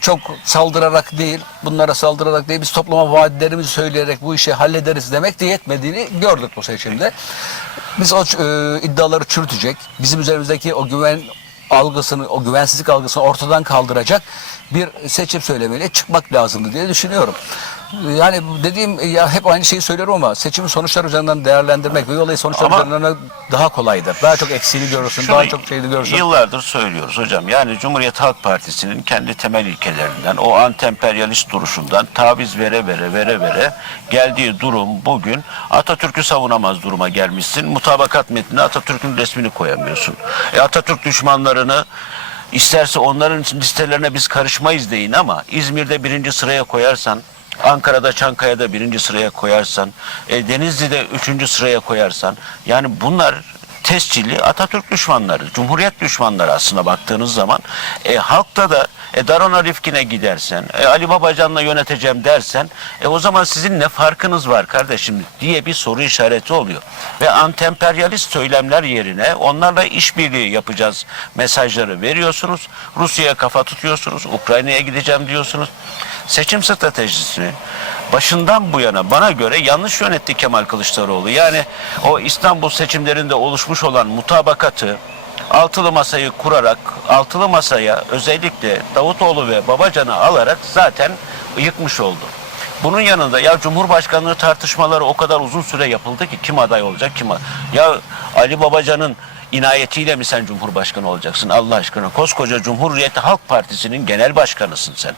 çok saldırarak değil, bunlara saldırarak değil, biz topluma vaatlerimizi söyleyerek bu işi hallederiz demek de yetmediğini gördük bu seçimde. Biz o e, iddiaları çürütecek, bizim üzerimizdeki o güven algısını, o güvensizlik algısını ortadan kaldıracak bir seçim söylemiyle çıkmak lazımdı diye düşünüyorum. Yani dediğim ya hep aynı şeyi söylüyorum ama seçimin sonuçları üzerinden değerlendirmek ve olayı sonuçlar Ama- üzerinden daha kolaydır. Daha çok eksiğini görürsün, Şunu daha çok şeyini görürsün. Yıllardır söylüyoruz hocam. Yani Cumhuriyet Halk Partisi'nin kendi temel ilkelerinden, o antemperyalist duruşundan taviz vere vere vere vere geldiği durum bugün Atatürk'ü savunamaz duruma gelmişsin. Mutabakat metnine Atatürk'ün resmini koyamıyorsun. E, Atatürk düşmanlarını isterse onların listelerine biz karışmayız deyin ama İzmir'de birinci sıraya koyarsan Ankara'da Çankaya'da birinci sıraya koyarsan, e, Denizli'de üçüncü sıraya koyarsan, yani bunlar tescilli Atatürk düşmanları, Cumhuriyet düşmanları aslında baktığınız zaman. E, halkta da e, Darona Rifkin'e gidersen, e, Ali Babacan'la yöneteceğim dersen, e, o zaman sizin ne farkınız var kardeşim diye bir soru işareti oluyor. Ve antemperyalist söylemler yerine onlarla işbirliği yapacağız mesajları veriyorsunuz. Rusya'ya kafa tutuyorsunuz, Ukrayna'ya gideceğim diyorsunuz. Seçim stratejisini başından bu yana bana göre yanlış yönetti Kemal Kılıçdaroğlu. Yani o İstanbul seçimlerinde oluşmuş olan mutabakatı altılı masayı kurarak altılı masaya özellikle Davutoğlu ve Babacan'ı alarak zaten yıkmış oldu. Bunun yanında ya Cumhurbaşkanlığı tartışmaları o kadar uzun süre yapıldı ki kim aday olacak kim aday. Ya Ali Babacan'ın inayetiyle mi sen Cumhurbaşkanı olacaksın Allah aşkına? Koskoca Cumhuriyet Halk Partisi'nin genel başkanısın sen.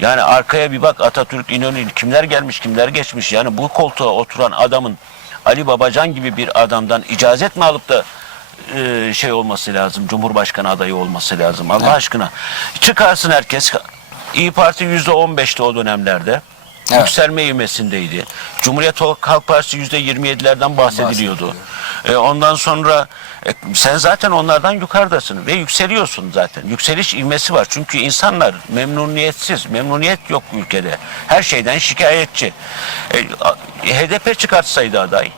Yani arkaya bir bak Atatürk, İnönü kimler gelmiş kimler geçmiş. Yani bu koltuğa oturan adamın Ali Babacan gibi bir adamdan icazet mi alıp da e, şey olması lazım. Cumhurbaşkanı adayı olması lazım. Allah aşkına. Çıkarsın herkes. İyi Parti yüzde on beşti o dönemlerde. Evet. Yükselme ivmesindeydi. Cumhuriyet Halk Partisi yüzde yirmi yedilerden bahsediliyordu. E, ondan sonra e, sen zaten onlardan yukarıdasın ve yükseliyorsun zaten. Yükseliş ivmesi var. Çünkü insanlar memnuniyetsiz. Memnuniyet yok ülkede. Her şeyden şikayetçi. E, HDP çıkartsaydı aday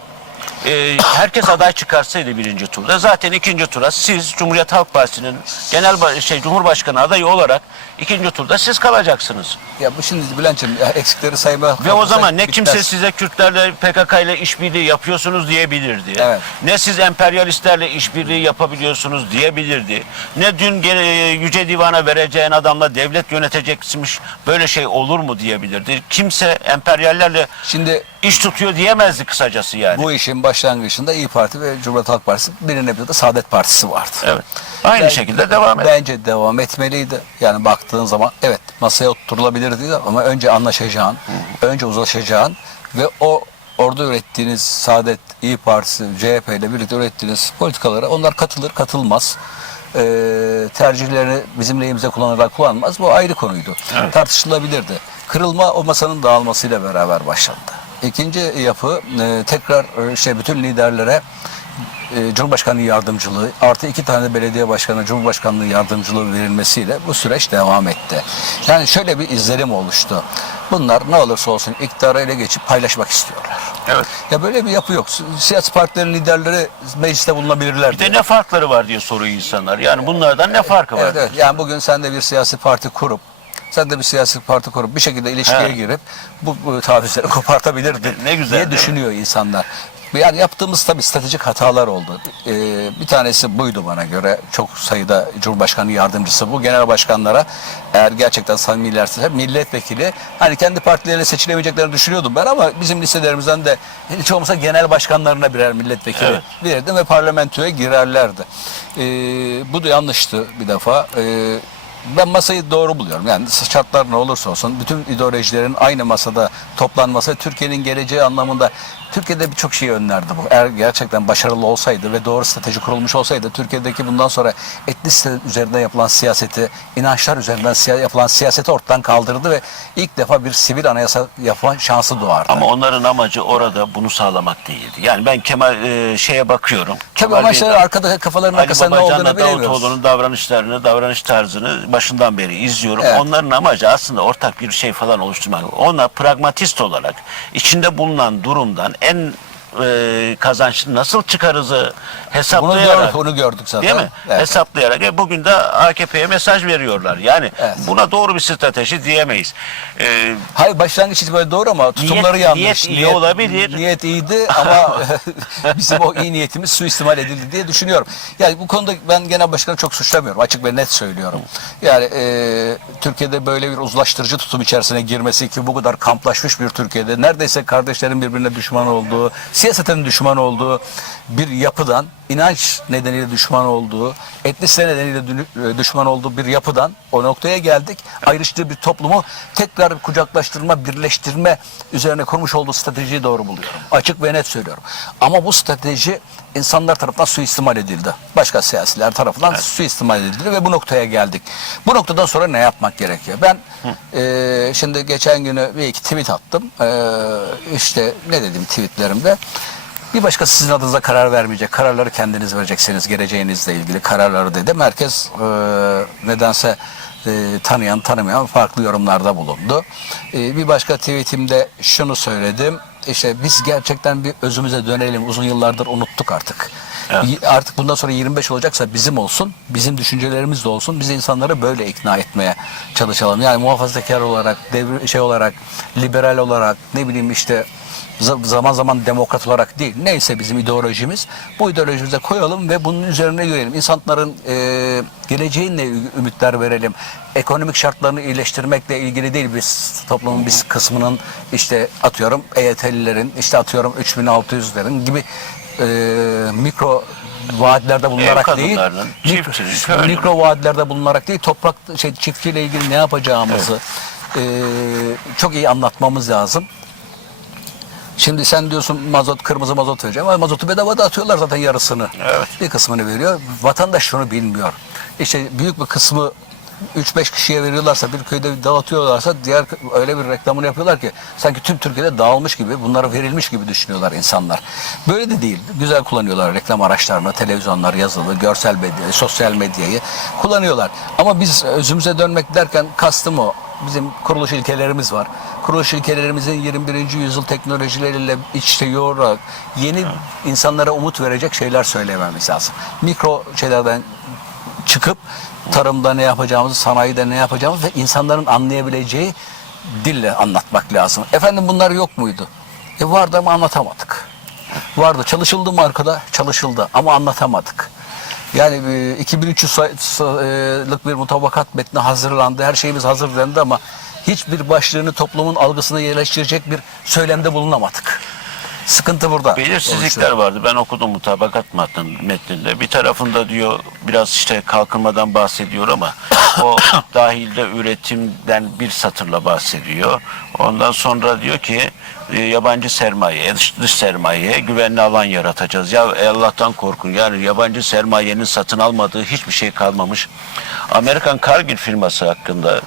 e, herkes aday çıkarsaydı birinci turda zaten ikinci tura siz Cumhuriyet Halk Partisi'nin genel şey Cumhurbaşkanı adayı olarak ikinci turda siz kalacaksınız. Ya bu şimdi Bülent'ciğim eksikleri sayma. Ve o zaman ne bitmez. kimse size Kürtlerle PKK ile işbirliği yapıyorsunuz diyebilirdi. Evet. Ne siz emperyalistlerle işbirliği yapabiliyorsunuz diyebilirdi. Ne dün gene Yüce Divan'a vereceğin adamla devlet yönetecekmiş böyle şey olur mu diyebilirdi. Kimse emperyallerle Şimdi iş tutuyor diyemezdi kısacası yani. bu işin başlangıcında İyi Parti ve Cumhuriyet Halk Partisi birine bir de Saadet Partisi vardı. Evet. Aynı Ben- şekilde devam eder. Bence devam etmeliydi. Yani baktığın zaman evet masaya oturulabilirdi ama önce anlaşacağın, önce uzlaşacağın ve o orada ürettiğiniz Saadet, İyi Partisi, CHP ile birlikte ürettiğiniz politikalara onlar katılır, katılmaz. Ee, tercihlerini bizim lehimize kullanırlar, kullanmaz. Bu ayrı konuydu. Evet. Tartışılabilirdi. Kırılma o masanın dağılmasıyla beraber başlandı. İkinci yapı e, tekrar e, şey bütün liderlere e, Cumhurbaşkanlığı yardımcılığı artı iki tane belediye başkanı Cumhurbaşkanlığı yardımcılığı verilmesiyle bu süreç devam etti. Yani şöyle bir izlenim oluştu. Bunlar ne olursa olsun iktidara ele geçip paylaşmak istiyorlar. Evet. Ya böyle bir yapı yok. Si- Siyasi partilerin liderleri mecliste bulunabilirler. Bir de ne farkları var diye soruyor insanlar. Yani bunlardan ne farkı var? Evet, evet. Yani bugün sen de bir siyasi parti kurup sen de bir siyasi parti kurup bir şekilde ilişkiye He. girip bu, bu tavizleri kopartabilirdin Ne güzel, diye düşünüyor insanlar. Yani yaptığımız tabii stratejik hatalar oldu. Ee, bir tanesi buydu bana göre. Çok sayıda Cumhurbaşkanı yardımcısı bu. Genel başkanlara eğer gerçekten samimilerse milletvekili hani kendi partileriyle seçilemeyeceklerini düşünüyordum ben ama bizim listelerimizden de hiç olmasa genel başkanlarına birer milletvekili Evet. verirdim ve parlamentoya girerlerdi. Ee, bu da yanlıştı bir defa. Ee, ben masayı doğru buluyorum. Yani şartlar ne olursa olsun bütün ideolojilerin aynı masada toplanması Türkiye'nin geleceği anlamında Türkiye'de birçok şeyi önlerdi bu. Eğer gerçekten başarılı olsaydı ve doğru strateji kurulmuş olsaydı Türkiye'deki bundan sonra etnisite üzerinden yapılan siyaseti, inançlar üzerinden siya- yapılan siyaseti ortadan kaldırdı ve ilk defa bir sivil anayasa yapma şansı doğardı. Ama onların amacı orada bunu sağlamak değildi. Yani ben Kemal e, şeye bakıyorum. Kemal Bey'den- arkada kafaların Ali arkasında ne olduğunu. Davutoğlu'nun davranışlarını, davranış tarzını başından beri izliyorum. Evet. Onların amacı aslında ortak bir şey falan oluşturmak. Onlar pragmatist olarak içinde bulunan durumdan en e, kazançlı nasıl çıkarızı Bunu, hesaplayarak gördük, bunu gördük zaten. Değil mi? Evet. Hesaplayarak. E bugün de AKP'ye mesaj veriyorlar. Yani Evet. buna doğru bir strateji diyemeyiz. E, Hayır başlangıç itibariyle doğru ama tutumları Niyet- yanlış. niyet iyi olabilir. Niyet iyiydi ama bizim o iyi niyetimiz suistimal edildi diye düşünüyorum. Yani bu konuda ben genel başkanı çok suçlamıyorum. Açık ve net söylüyorum. Yani e, Türkiye'de böyle bir uzlaştırıcı tutum içerisine girmesi ki bu kadar kamplaşmış bir Türkiye'de neredeyse kardeşlerin birbirine düşman olduğu, siyaseten düşman olduğu bir yapıdan inanç nedeniyle düşman olduğu, etnisite nedeniyle dü- düşman olduğu bir yapıdan o noktaya geldik. Ayrıştığı bir toplumu tekrar kucaklaştırma, birleştirme üzerine kurmuş olduğu stratejiyi doğru buluyorum. Açık ve net söylüyorum. Ama bu strateji insanlar tarafından suistimal edildi. Başka siyasiler tarafından suistimal edildi ve bu noktaya geldik. Bu noktadan sonra ne yapmak gerekiyor? Ben eee, şimdi geçen günü bir iki tweet attım. Eee işte ne dedim tweetlerimde? Bir başka sizin adınıza karar vermeyecek. Kararları kendiniz vereceksiniz geleceğinizle ilgili kararları dedim. Herkes e, nedense e, tanıyan tanımayan farklı yorumlarda bulundu. E, bir başka tweetimde şunu söyledim. İşte biz gerçekten bir özümüze dönelim. Uzun yıllardır unuttuk artık. Y- Artık bundan sonra 25 olacaksa bizim olsun, bizim düşüncelerimiz de olsun. Biz insanları böyle ikna etmeye çalışalım. Yani muhafazakar olarak, devir, şey olarak, liberal olarak, ne bileyim işte zaman zaman demokrat olarak değil. Neyse bizim ideolojimiz. Bu ideolojimize koyalım ve bunun üzerine yürüyelim. İnsanların e, geleceğinle ümitler verelim. Ekonomik şartlarını iyileştirmekle ilgili değil biz toplumun bir kısmının işte atıyorum EYT'lilerin işte atıyorum 3600'lerin gibi e, mikro vaatlerde bulunarak değil mikro, köylünün. mikro vaatlerde bulunarak değil toprak şey çiftçiyle ilgili ne yapacağımızı e, çok iyi anlatmamız lazım. Şimdi sen diyorsun mazot, kırmızı mazot vereceğim ama mazotu bedava dağıtıyorlar zaten yarısını. Evet. Bir kısmını veriyor. Vatandaş şunu bilmiyor. İşte büyük bir kısmı 3-5 kişiye veriyorlarsa bir köyde dağıtıyorlarsa diğer öyle bir reklamını yapıyorlar ki sanki tüm Türkiye'de dağılmış gibi bunlara verilmiş gibi düşünüyorlar insanlar. Böyle de değil. Güzel kullanıyorlar reklam araçlarını, televizyonlar, yazılı, görsel medyayı, sosyal medyayı kullanıyorlar. Ama biz özümüze dönmek derken kastım o. Bizim kuruluş ilkelerimiz var. Kuruluş ilkelerimizin 21. yüzyıl teknolojileriyle içte yoğurarak yeni insanlara umut verecek şeyler söylememiz lazım. Mikro şeylerden çıkıp tarımda ne yapacağımızı, sanayide ne yapacağımızı ve insanların anlayabileceği dille anlatmak lazım. Efendim bunlar yok muydu? E vardı ama anlatamadık. Vardı. Çalışıldı mı arkada? Çalışıldı ama anlatamadık. Yani e, 2300 sayılık bir mutabakat metni hazırlandı. Her şeyimiz hazır dendi ama hiçbir başlığını toplumun algısına yerleştirecek bir söylemde bulunamadık. Sıkıntı burada. Belirsizlikler vardı. Ben okudum mutabakat metnin- metninde. Bir tarafında diyor biraz işte kalkınmadan bahsediyor ama o dahilde üretimden bir satırla bahsediyor. Ondan sonra diyor ki e, yabancı sermaye, dış, sermayeye güvenli alan yaratacağız. Ya Allah'tan korkun. Yani yabancı sermayenin satın almadığı hiçbir şey kalmamış. Amerikan Cargill firması hakkında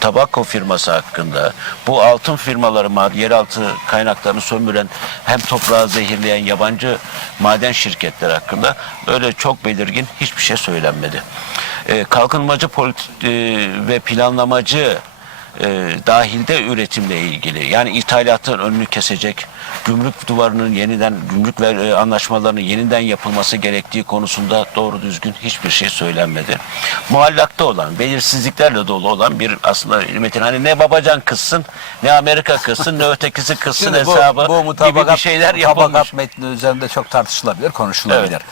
tabako firması hakkında, bu altın firmaları, ma- yeraltı kaynaklarını sömüren, hem toprağı zehirleyen yabancı maden şirketleri hakkında öyle çok belirgin hiçbir şey söylenmedi. Ee, kalkınmacı polit e, ve planlamacı e, dahilde üretimle ilgili yani ithalatın önünü kesecek gümrük duvarının yeniden gümrük e, anlaşmalarının yeniden yapılması gerektiği konusunda doğru düzgün hiçbir şey söylenmedi. Muallakta olan, belirsizliklerle dolu olan bir aslında metin hani ne babacan kızsın, ne Amerika kızsın, ne ötekisi kızsın Şimdi bu, hesabı bu gibi mutabakat, bir şeyler mutabakat yapılmış. metni üzerinde çok tartışılabilir, konuşulabilir.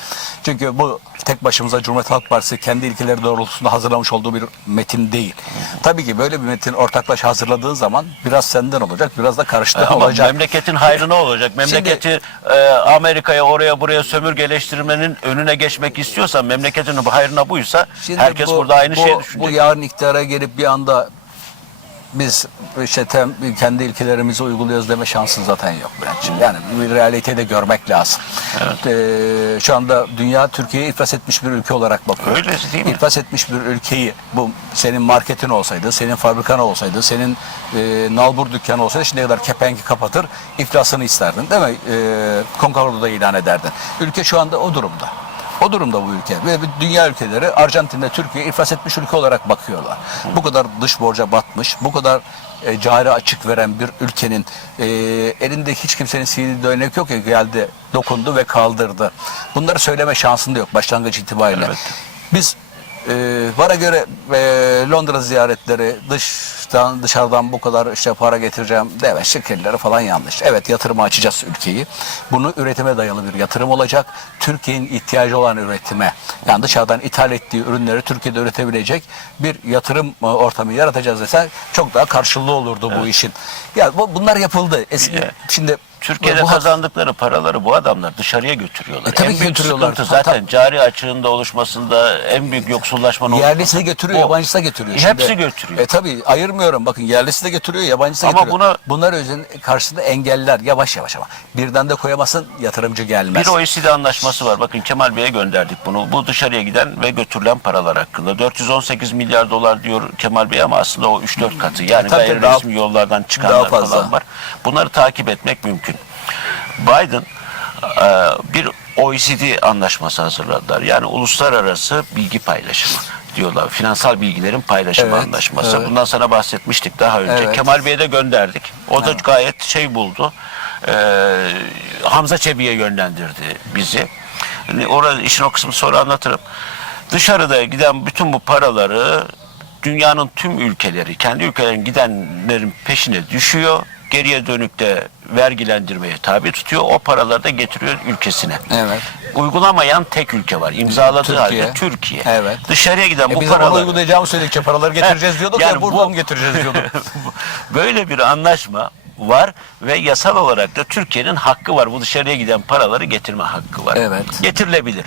Çünkü bu tek başımıza Cumhuriyet Halk Partisi kendi ilkeleri doğrultusunda hazırlamış olduğu bir metin değil. Tabii ki böyle bir metin ortaklaşa hazırladığın zaman biraz senden olacak, biraz da karıştığın Ama olacak. memleketin hayrına olacak. Memleketi e, Amerika'ya oraya buraya sömürgeleştirmenin önüne geçmek istiyorsan memleketin hayrına buysa herkes bu- burada aynı bu, şeyi Bu düşünecek. yarın iktidara gelip bir anda biz işte tem, kendi ilkelerimizi uyguluyoruz deme şansın zaten yok Bülent'ciğim. Yani bir realiteyi de görmek lazım. Ee, şu anda dünya Türkiye'ye iflas etmiş bir ülke olarak bakıyor. Öyle değil mi? İflas etmiş bir ülkeyi bu senin marketin olsaydı, senin fabrikan olsaydı, senin e, nalbur dükkanı olsaydı şimdiye kadar kepengi kapatır, iflasını isterdin değil mi? E, Konkordo'da ilan ederdin. Ülke şu anda o durumda. O durumda bu ülke ve dünya ülkeleri Arjantin'de Türkiye iflas etmiş ülke olarak bakıyorlar. Bu kadar dış borca batmış, bu kadar e, cari açık veren bir ülkenin e, elinde hiç kimsenin sihirli değnek yok ya geldi, dokundu ve kaldırdı. Bunları söyleme şansında yok başlangıç itibariyle. Evet. Biz e, bana göre e, Londra ziyaretleri dıştan dışarıdan bu kadar işte para getireceğim deme şekilleri falan yanlış. Evet yatırımı açacağız ülkeyi. Bunu üretime dayalı bir yatırım olacak. Türkiye'nin ihtiyacı olan üretime yani dışarıdan ithal ettiği ürünleri Türkiye'de üretebilecek bir yatırım e, ortamı yaratacağız desen çok daha karşılığı olurdu bu işin. Ya bu, bunlar yapıldı. Eski, de şimdi Türkiye'de bu- kazandıkları paraları bu adamlar dışarıya götürüyorlar. E, tabii en büyük götürüyorlar. sıkıntı zaten cari açığında oluşmasında en büyük yoksullaşmanın Yerlisi de götürüyor, Bu. yabancısı da götürüyor. E, hepsi götürüyor. E tabi ayırmıyorum. Bakın yerlisi de götürüyor, yabancısı da Ama götürüyor. buna- Bunlar özün karşısında engeller yavaş yavaş ama. Birden de koyamazsın yatırımcı gelmez. Bir OECD anlaşması var. Bakın Kemal Bey'e gönderdik bunu. Bu dışarıya giden ve götürülen paralar hakkında. 418 milyar dolar diyor Kemal Bey ama aslında o 3-4 katı. Yani Tabii, gayri resmi yollardan daha çıkanlar fazla. falan var. Bunları takip etmek mümkün. Biden e, bir OECD anlaşması hazırladılar. Yani uluslararası bilgi paylaşımı diyorlar. Finansal bilgilerin paylaşımı Evet, anlaşması. evet. Bundan sana bahsetmiştik daha önce. Evet. Kemal Bey'e de gönderdik. O da gayet şey buldu. Ee, Hamza Çebi'ye yönlendirdi bizi. Yani orada işin o kısmını sonra anlatırım. Dışarıda giden bütün bu paraları dünyanın tüm ülkeleri, kendi ülkelerin gidenlerin peşine düşüyor. Geriye dönük de vergilendirmeye tabi tutuyor. O paraları da getiriyor ülkesine. Evet. Uygulamayan tek ülke var. İmzaladığı Türkiye. halde Türkiye. Evet. Dışarıya giden E bu biz de bunu paralar uygulayacağımı söyledikçe paraları getireceğiz diyorduk Yani ya bu- buradan getireceğiz diyorduk. Böyle bir anlaşma var ve yasal olarak da Türkiye'nin hakkı var. Bu dışarıya giden paraları getirme hakkı var. Evet. Getirilebilir.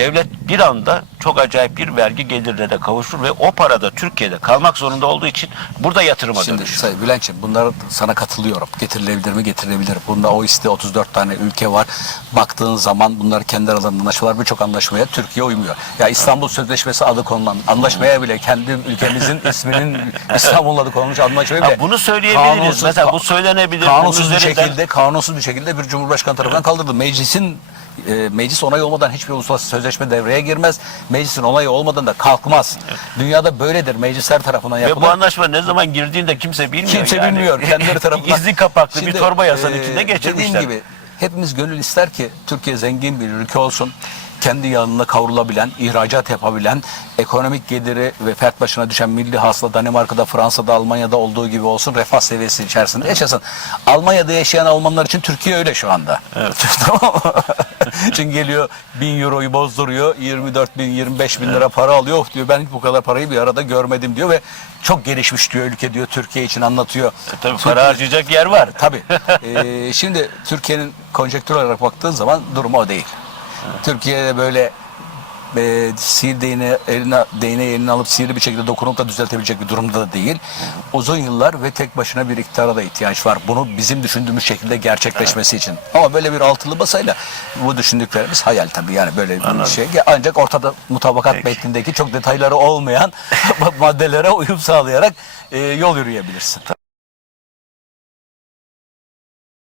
Devlet bir anda çok acayip bir vergi gelirine de kavuşur ve o para da Türkiye'de kalmak zorunda olduğu için burada yatırıma Şimdi dönüşür. Sayın Bülent'ciğim bunlar sana katılıyorum. Getirilebilir mi? Getirilebilir. Bunda OECD'de 34 tane ülke var. Baktığın zaman bunlar kendi aralarında anlaşmalar. Birçok anlaşmaya Türkiye uymuyor. Ya İstanbul Sözleşmesi adı konulan anlaşmaya bile kendi ülkemizin isminin İstanbul adı konulmuş anlaşmaya bile Ha, bunu söyleyebiliriz. kanunsuz- Mesela bu söylenebilir. Kanunsuz bir şekilde kanunsuz bir şekilde bir cumhurbaşkanı tarafından kaldırdı. Meclisin e, meclis onayı olmadan hiçbir uluslararası sözleşme devreye girmez. Meclisin onayı olmadan da kalkmaz. Dünyada böyledir. Meclisler tarafından Ve yapılır. bu anlaşma ne zaman girdiğinde kimse bilmiyor. Kimse yani. bilmiyor. Kendileri tarafından. Gizli kapaklı bir Şimdi, torba yasanın e, içinde geçirmişler. Dediğim gibi hepimiz gönül ister ki Türkiye zengin bir ülke olsun. Kendi yanına kavrulabilen, ihracat yapabilen, ekonomik geliri ve fert başına düşen milli hasıla Danimarka'da, Fransa'da, Almanya'da olduğu gibi olsun. Refah seviyesi içerisinde yaşasın. Almanya'da yaşayan Almanlar için Türkiye öyle şu anda. tamam mı? Çünkü geliyor bin euroyu bozduruyor. 24 bin, 25 bin lira para alıyor. Of diyor ben hiç bu kadar parayı bir arada görmedim diyor ve çok gelişmiş diyor ülke diyor Türkiye için anlatıyor. E, Tabii para harcayacak yer var. Tabii. Ee, şimdi Türkiye'nin konjektür olarak baktığın zaman durumu o değil. Türkiye'de böyle e, sihir değneği eline, değneği eline alıp sihirli bir şekilde dokunup da düzeltebilecek bir durumda da değil. Uzun yıllar ve tek başına bir iktidara da ihtiyaç var. Bunu bizim düşündüğümüz şekilde gerçekleşmesi için. Ama böyle bir altılı basayla bu düşündüklerimiz hayal tabii yani böyle bir Anladım. şey. Ancak ortada mutabakat Peki. metnindeki çok detayları olmayan maddelere uyum sağlayarak e, yol yürüyebilirsin.